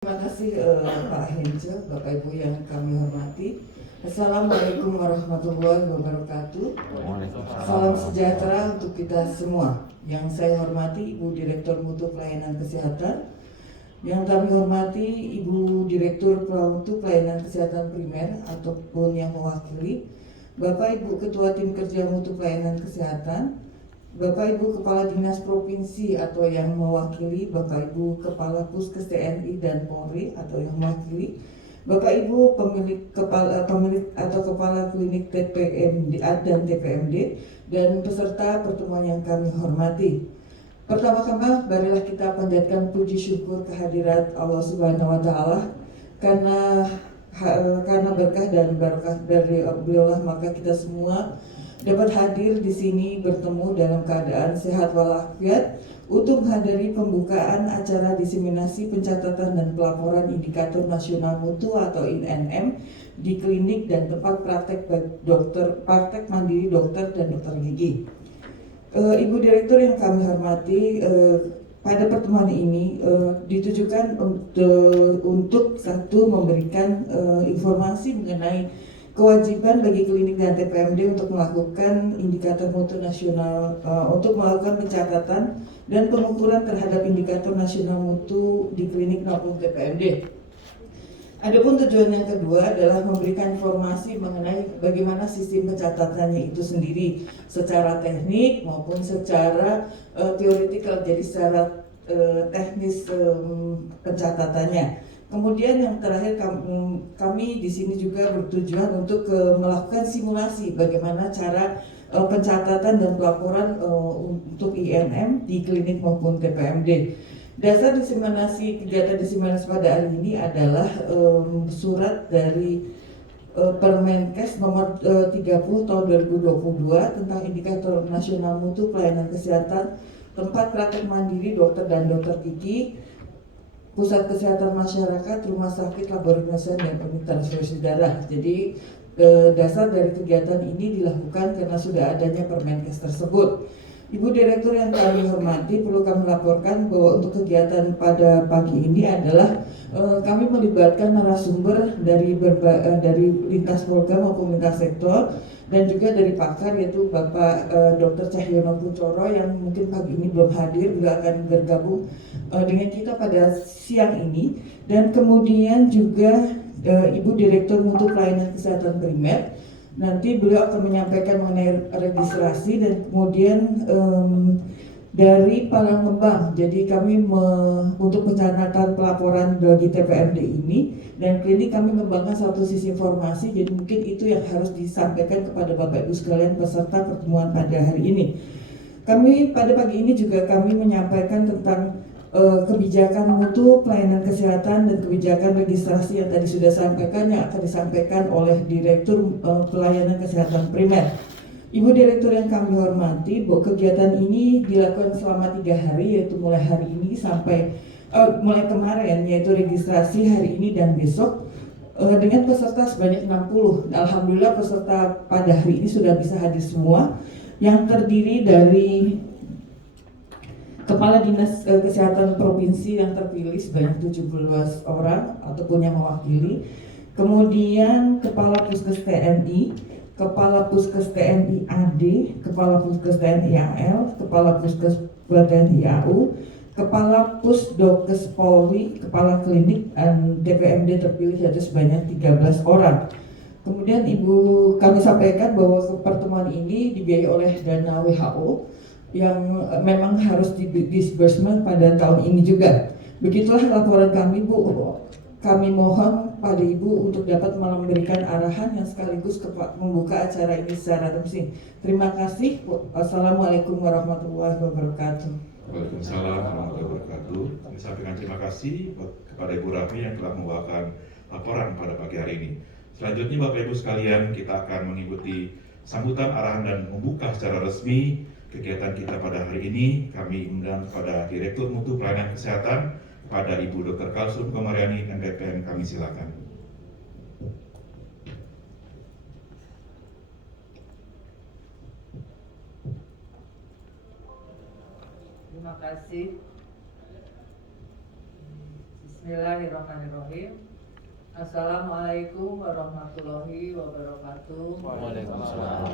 Terima kasih Pak Henjo, Bapak Ibu yang kami hormati. Assalamualaikum warahmatullahi wabarakatuh. Salam sejahtera untuk kita semua. Yang saya hormati Ibu Direktur Mutu Pelayanan Kesehatan, yang kami hormati Ibu Direktur Mutu Pelayanan Kesehatan Primer ataupun yang mewakili, Bapak Ibu Ketua Tim Kerja Mutu Pelayanan Kesehatan, Bapak Ibu Kepala Dinas Provinsi atau yang mewakili, Bapak Ibu Kepala Puskes TNI dan Polri atau yang mewakili, Bapak Ibu pemilik atau kepala klinik TPMD dan TPMD, dan peserta pertemuan yang kami hormati. Pertama-tama marilah kita panjatkan puji syukur kehadirat Allah Subhanahu wa taala karena berkah dan barakah dari beliau maka kita semua dapat hadir di sini bertemu dalam keadaan sehat walafiat untuk menghadiri pembukaan acara diseminasi pencatatan dan pelaporan indikator nasional mutu atau INM di klinik dan tempat praktek mandiri dokter dan dokter gigi. Ibu Direktur yang kami hormati, pada pertemuan ini ditujukan untuk satu memberikan informasi mengenai kewajiban bagi klinik dan TPMD untuk melakukan indikator mutu nasional, untuk melakukan pencatatan dan pengukuran terhadap indikator nasional mutu di klinik maupun TPMD. Adapun tujuan yang kedua adalah memberikan informasi mengenai bagaimana sistem pencatatannya itu sendiri secara teknik maupun secara teoretikal, jadi secara teknis pencatatannya. Kemudian yang terakhir kami di sini juga bertujuan untuk melakukan simulasi bagaimana cara pencatatan dan pelaporan untuk INM di klinik maupun TPMD. Dasar kegiatan diseminasi pada hari ini adalah surat dari Permenkes nomor 30 tahun 2022 tentang indikator nasional mutu pelayanan kesehatan tempat praktek mandiri dokter dan dokter gigi, pusat kesehatan masyarakat, rumah sakit, laboratorium dan unit transfusi darah. Jadi dasar dari kegiatan ini dilakukan karena sudah adanya Permenkes tersebut. Ibu Direktur yang kami hormati, perlu kami laporkan bahwa untuk kegiatan pada pagi ini adalah kami melibatkan narasumber dari lintas program maupun lintas sektor dan juga dari pakar, yaitu Bapak Dr. Cahyono Pucoro yang mungkin pagi ini belum hadir, beliau akan bergabung dengan kita pada siang ini. Dan kemudian juga Ibu Direktur Mutu Pelayanan Kesehatan Primer, nanti beliau akan menyampaikan mengenai registrasi dan kemudian dari Palembang. Jadi kami untuk pencatatan pelaporan bagi TPMD ini dan klinik kami mengembangkan satu sisi informasi. Jadi mungkin itu yang harus disampaikan kepada Bapak Ibu sekalian peserta pertemuan pada hari ini. Kami pada pagi ini juga kami menyampaikan tentang kebijakan mutu pelayanan kesehatan dan kebijakan registrasi yang tadi sudah sampaikan, yang akan disampaikan oleh Direktur Pelayanan Kesehatan Primer. Ibu Direktur yang kami hormati, bahwa kegiatan ini dilakukan selama 3 hari, yaitu mulai hari ini sampai mulai kemarin, yaitu registrasi hari ini dan besok, dengan peserta sebanyak 60. Alhamdulillah peserta pada hari ini sudah bisa hadir semua, yang terdiri dari Kepala Dinas Kesehatan Provinsi yang terpilih sebanyak 17 orang ataupun yang mewakili, kemudian Kepala Puskes TNI, Kepala Puskes TNI AD, Kepala Puskes TNI AL, Kepala Puskes TNI AU, Kepala Pusdokes Polri, Kepala Klinik dan TPMD terpilih yaitu sebanyak 13 orang. Kemudian kami sampaikan bahwa pertemuan ini dibiayai oleh dana WHO yang memang harus disbursement pada tahun ini juga. Begitulah laporan kami, Bu. Kami mohon pada Ibu untuk dapat memberikan arahan yang sekaligus membuka acara ini secara resmi. Terima kasih. Assalamualaikum warahmatullahi wabarakatuh. Waalaikumsalam warahmatullahi wabarakatuh. Kami sampaikan terima kasih kepada Ibu Raffi yang telah membawakan laporan pada pagi hari ini. Selanjutnya Bapak Ibu sekalian, kita akan mengikuti sambutan arahan dan membuka secara resmi kegiatan kita pada hari ini. Kami undang kepada Direktur Mutu Pelayanan Kesehatan, kepada Ibu Dr. Kalsum Komariani MPPN, kami silakan. Terima kasih. Bismillahirrahmanirrahim. Assalamualaikum warahmatullahi wabarakatuh. Waalaikumsalam.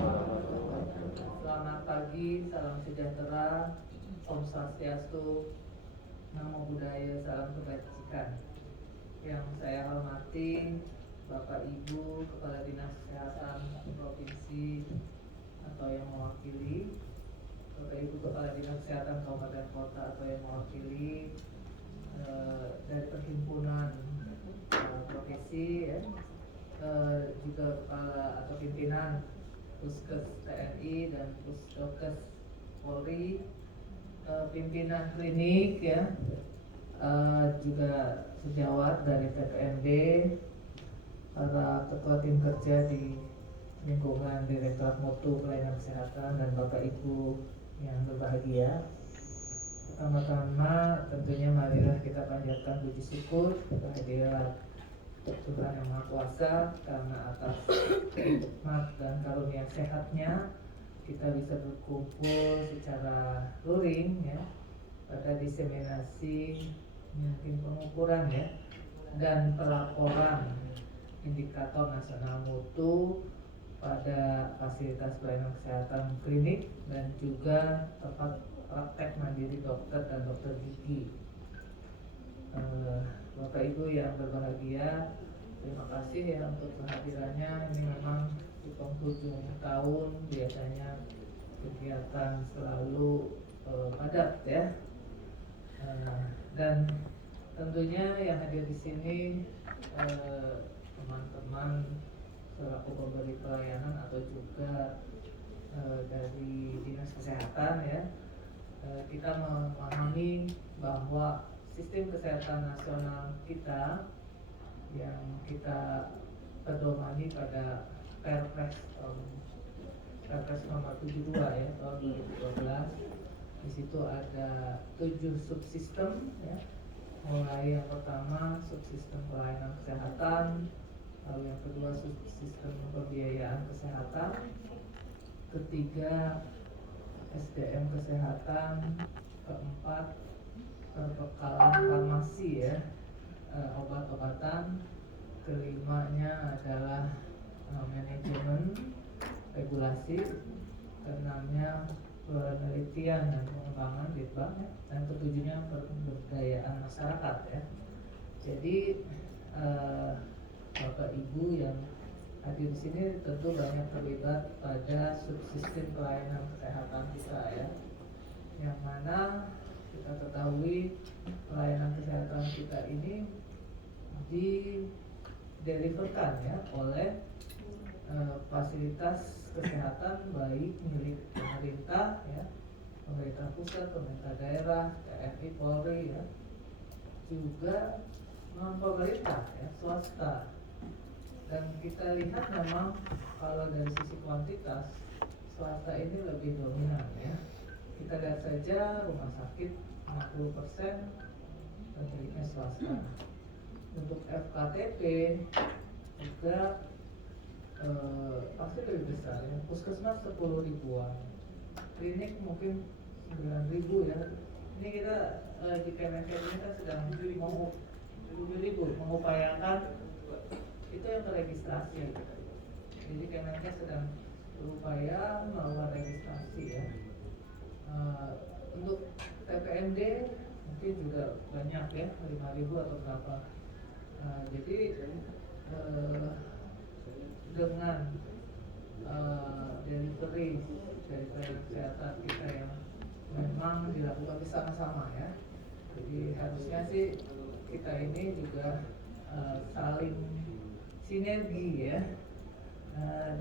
Selamat pagi, salam sejahtera, Om Swastiastu, Namo Buddhaya, salam kebajikan. Yang saya hormati Bapak Ibu Kepala Dinas Kesehatan Provinsi atau yang mewakili, Bapak Ibu Kepala Dinas Kesehatan Kabupaten Kota atau yang mewakili dari perhimpunan profesi ya, juga kepala atau pimpinan Puskes TNI dan Pusdokes Polri, pimpinan klinik ya, juga sejawat dari PPMD, para ketua tim kerja di lingkungan Direktorat Mutu Pelayanan Kesehatan, dan Bapak Ibu yang berbahagia. Pertama-tama tentunya marilah kita panjatkan puji syukur kehadirat Tuhan Yang Maha Kuasa, karena atas nikmat dan karunia sehatnya kita bisa berkumpul secara luring ya pada diseminasi mungkin pengukuran ya dan pelaporan indikator nasional mutu pada fasilitas pelayanan kesehatan klinik dan juga tempat praktek mandiri dokter dan dokter gigi. Bapak Ibu yang berbahagia, terima kasih ya untuk kehadirannya. Ini memang di penghujung tahun biasanya kegiatan selalu padat ya. Dan tentunya yang hadir di sini teman-teman selaku pemberi pelayanan atau juga dari Dinas Kesehatan ya. Kita memahami bahwa sistem kesehatan nasional kita yang kita pedomani pada Perpres nomor 72 ya tahun 2012. Di situ ada 7 subsistem ya. Mulai yang pertama subsistem pelayanan kesehatan, lalu yang kedua subsistem pembiayaan kesehatan, ketiga SDM kesehatan, keempat perbekalan farmasi ya, obat-obatan, kelimanya adalah manajemen regulasi, keenamnya penelitian dan pengembangan Litbang ya, dan ketujuhnya pemberdayaan masyarakat ya. Jadi Bapak Ibu yang hadir di sini tentu banyak terlibat pada subsistem pelayanan kesehatan kita ya, yang mana kita ketahui pelayanan kesehatan kita ini dideliverkan ya oleh fasilitas kesehatan baik milik pemerintah ya, pemerintah pusat, pemerintah daerah, TNI, Polri ya, juga non pemerintah ya, swasta. Dan kita lihat memang kalau dari sisi kuantitas swasta ini lebih dominan ya. Kita lihat saja rumah sakit 60% miliknya swasta. Untuk FKTP juga pasti lebih besar ya. Puskesmas 10 ribuan, klinik mungkin 9 ribu ya. Ini kita di Kemenkes ini kan sedang 7 ribu mengupayakan itu yang teregistrasi. Jadi Kemenkes sedang berupaya melakukan registrasi ya. Untuk TPMD mungkin juga banyak ya, 5.000 atau berapa. Jadi dengan delivery dari pelayanan kesehatan kita yang memang dilakukan bersama-sama ya. Jadi harusnya sih kita ini juga saling sinergi ya.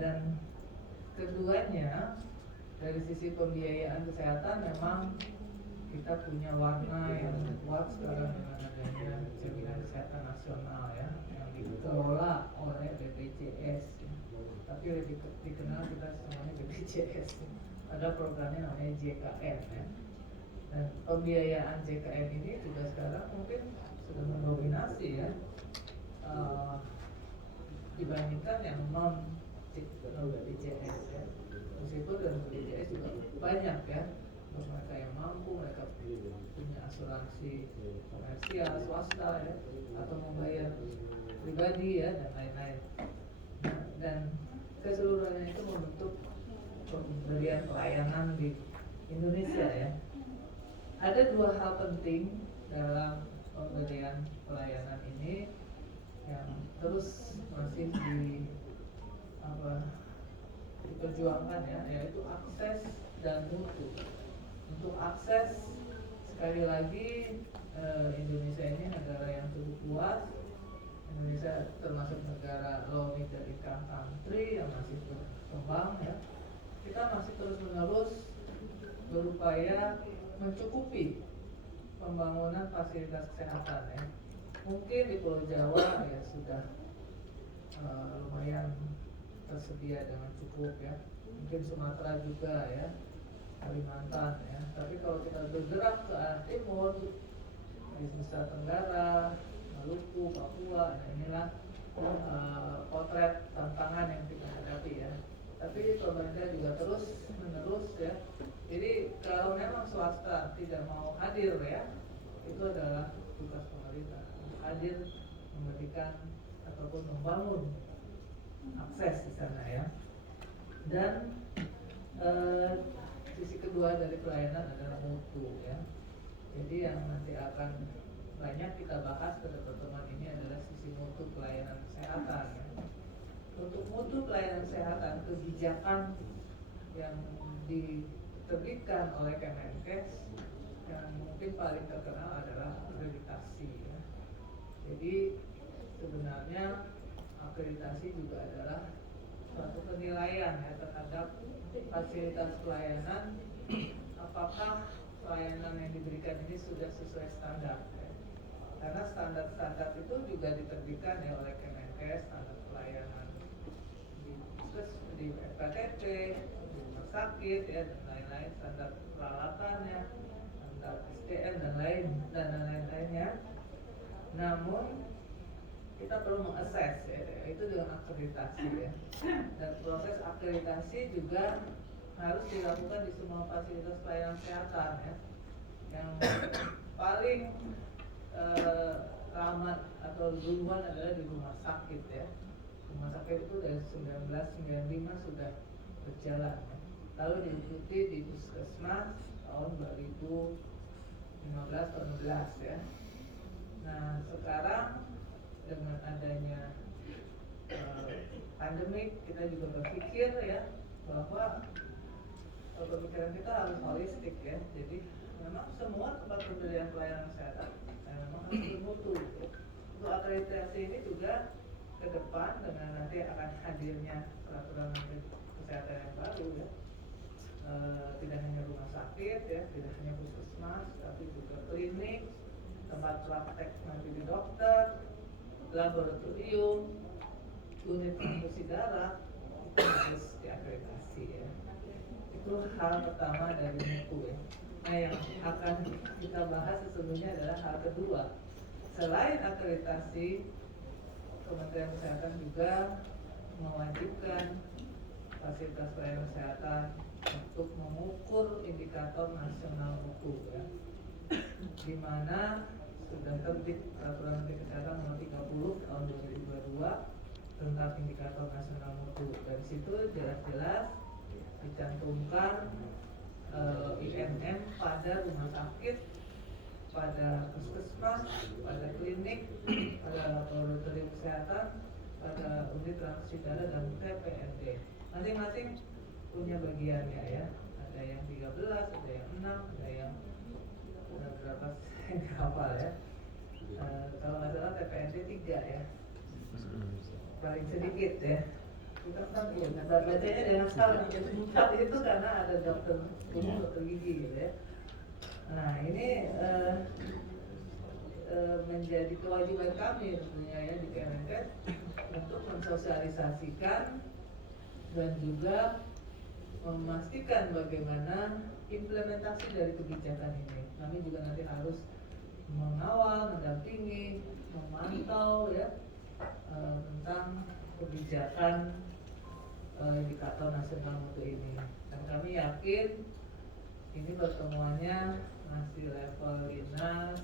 Dan keduanya dari sisi pembiayaan kesehatan memang kita punya warna yang kuat sekarang dengan adanya jaminan kesehatan nasional ya, yang dikelola oleh BPJS ya. Tapi lebih dikenal kita semuanya BPJS ya. Ada programnya namanya JKN ya. Dan pembiayaan JKN ini juga sekarang mungkin sudah mendominasi ya, dibandingkan yang non BPJS ya. Meskipun dalam BPJS juga banyak ya Untuk mereka yang mampu, mereka punya asuransi komersial, swasta ya, atau membayar pribadi ya, dan lain-lain. Nah, dan keseluruhannya itu membentuk pemberian pelayanan di Indonesia ya. Ada dua hal penting dalam pemberian pelayanan ini yang terus masih diperjuangkan ya, yaitu akses dan mutu. Untuk akses, sekali lagi Indonesia ini negara yang cukup luas. Indonesia termasuk negara low middle income country yang masih berkembang ya. Kita masih terus-menerus berupaya mencukupi pembangunan fasilitas kesehatan ya. Mungkin di Pulau Jawa ya sudah lumayan tersedia dengan cukup ya. Mungkin Sumatera juga ya, Kalimantan ya. Tapi kalau kita bergerak ke arah timur, di Nusa Tenggara, Maluku, Papua, nah inilah potret tantangan yang kita hadapi ya. Tapi pemerintah juga terus menerus ya. Jadi kalau memang swasta tidak mau hadir ya, itu adalah tugas pemerintah hadir memberikan ataupun membangun akses di sana ya. Dan sisi kedua dari pelayanan adalah mutu ya. Jadi yang nanti akan banyak kita bahas pada pertemuan ini adalah sisi mutu pelayanan kesehatan ya. Untuk mutu pelayanan kesehatan, kebijakan yang diterbitkan oleh Kemenkes yang mungkin paling terkenal adalah akreditasi ya. Jadi sebenarnya akreditasi juga adalah suatu penilaian ya terhadap fasilitas pelayanan, apakah pelayanan yang diberikan ini sudah sesuai standar ya. Karena standar-standar itu juga diterbitkan ya oleh Kemenkes, standar pelayanan di FKTP, di rumah sakit ya, dan lain-lain, standar peralatannya, standar SDM dan lain-lainnya. Namun kita perlu mengakses ya, itu dengan akreditasi ya. Dan proses akreditasi juga harus dilakukan di semua fasilitas pelayanan kesehatan ya. Yang paling ramah atau duluan adalah di rumah sakit ya. Rumah sakit itu dari 1995 sudah berjalan ya. Lalu diikuti di Puskesmas tahun 2015-2016 ya. Nah sekarang dengan adanya pandemik, kita juga berpikir ya bahwa pemikiran kita harus holistik ya. Jadi memang semua tempat pemberian pelayanan kesehatan memang harus bermutu ya. Untuk akreditasi ini juga ke depan dengan nanti akan hadirnya peraturan menteri kesehatan yang baru ya. Tidak hanya rumah sakit ya, tidak hanya puskesmas, tapi juga klinik, tempat praktek nanti di dokter, laboratorium, unit transfusi darah, itu harus diakreditasi ya. Itu hal pertama dari mutu ya. Nah yang akan kita bahas sesungguhnya adalah hal kedua. Selain akreditasi, Kementerian Kesehatan juga mewajibkan fasilitas pelayanan kesehatan untuk mengukur indikator nasional mutu ya. Di mana sudah terbit peraturan Menteri Kesehatan nomor 30 tahun 2022 tentang indikator nasional mutu. Dari situ jelas-jelas dicantumkan INM pada rumah sakit, pada puskesmas, pada klinik, pada laboratorium kesehatan, pada unit transfusi darah dan TPND. Masing-masing punya bagiannya ya. Ada yang 13, ada yang 6, ada yang berapa saya nggak hafal ya. Kalau nggak salah TPND 3 ya, paling sedikit ya. Kita kan ya, bacanya dengan sekali 4 itu karena ada dokter umum, dokter gigi gitu ya. Nah ini menjadi kewajiban kami tentunya ya di Kemenkes untuk mensosialisasikan dan juga memastikan bagaimana implementasi dari kebijakan ini. Kami juga nanti harus mengawal, mendampingi, memantau ya tentang kebijakan indikator nasional mutu ini. Dan kami yakin ini pertemuannya masih level dinas,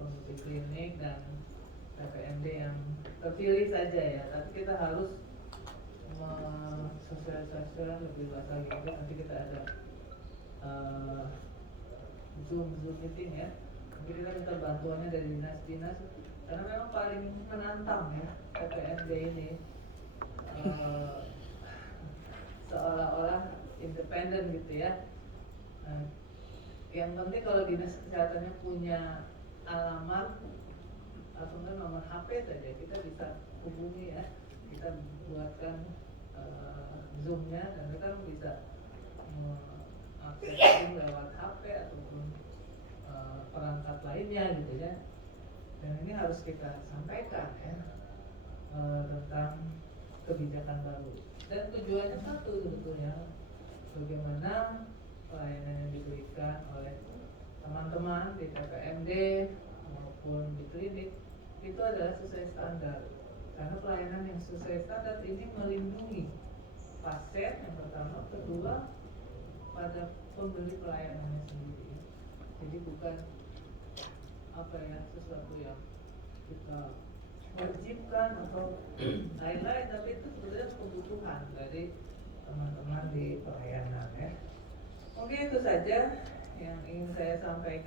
komisi klinik dan PPMD yang terpilih saja ya, tapi kita harus sosialisasikan lebih luas lagi. Nanti kita ada Zoom meeting ya. Mungkin kita minta bantuannya dari dinas-dinas karena memang paling menantang ya PPMD ini. Seolah-olah independen gitu ya. Yang penting kalau dinas kesehatannya punya alamat atau nomor HP saja kita bisa hubungi ya, kita buatkan Zoom-nya dan kita bisa akses Zoom lewat HP ataupun perangkat lainnya gitu ya. Dan ini harus kita sampaikan ya tentang kebijakan baru. Dan tujuannya satu sebetulnya, bagaimana pelayanan yang diberikan oleh teman-teman di PPMD maupun di klinik itu adalah sesuai standar. Karena pelayanan yang sesuai standar ini melindungi pasien yang pertama, kedua pada pemberi pelayanannya sendiri. Jadi bukan sesuatu yang kita wajibkan atau lain-lain, tapi itu sebenarnya kebutuhan dari teman-teman di pelayanan ya. Mungkin itu saja yang ingin saya sampaikan.